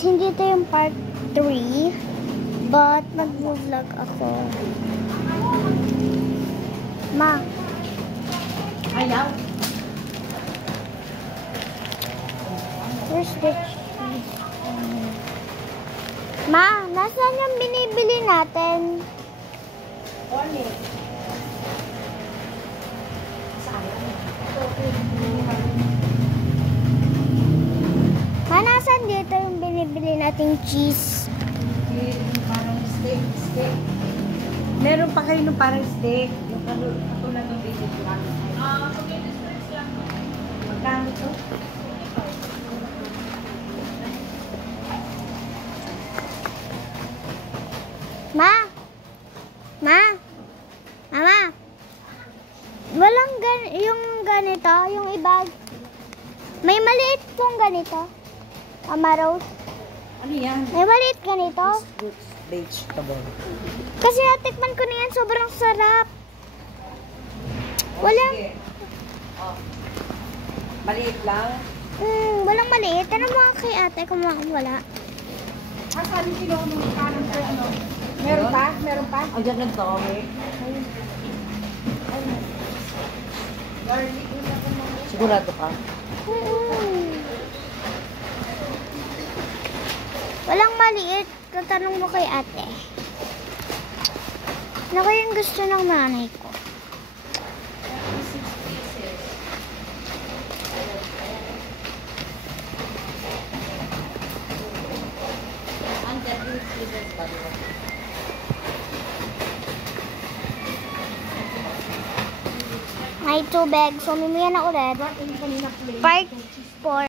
Hindi ito yung part 3, but nag-vlog ako. Ma. Ayaw. Where's the cheese? Ma, nasaan yung binibili natin? Oli. Ma, nasaan dito yung binibili nating cheese? Parang steak. Meron pa kayo ng parang steak. Yung katulad ng basic lang. Magkano to? Mama, walang yung ganito, yung iba. May maliit pong ganito. Mama Rose. Ano yan? May maliit ganito. Fruits, vegetable. Kasi natikman ko na yan, sobrang sarap. Walang, Sige. Oh. Maliit lang. walang maliit. Ano mo kay ate kung wala? Sabi kilo nung kanan ko ano? Meron pa? Meron pa? Ang dyan ng tome. Sigurado ka? Walang maliit. Tatanong mo kay ate. Ano kaya yung gusto ng nanay ko? May tubig. So, mimiyan na ulit. Part 4.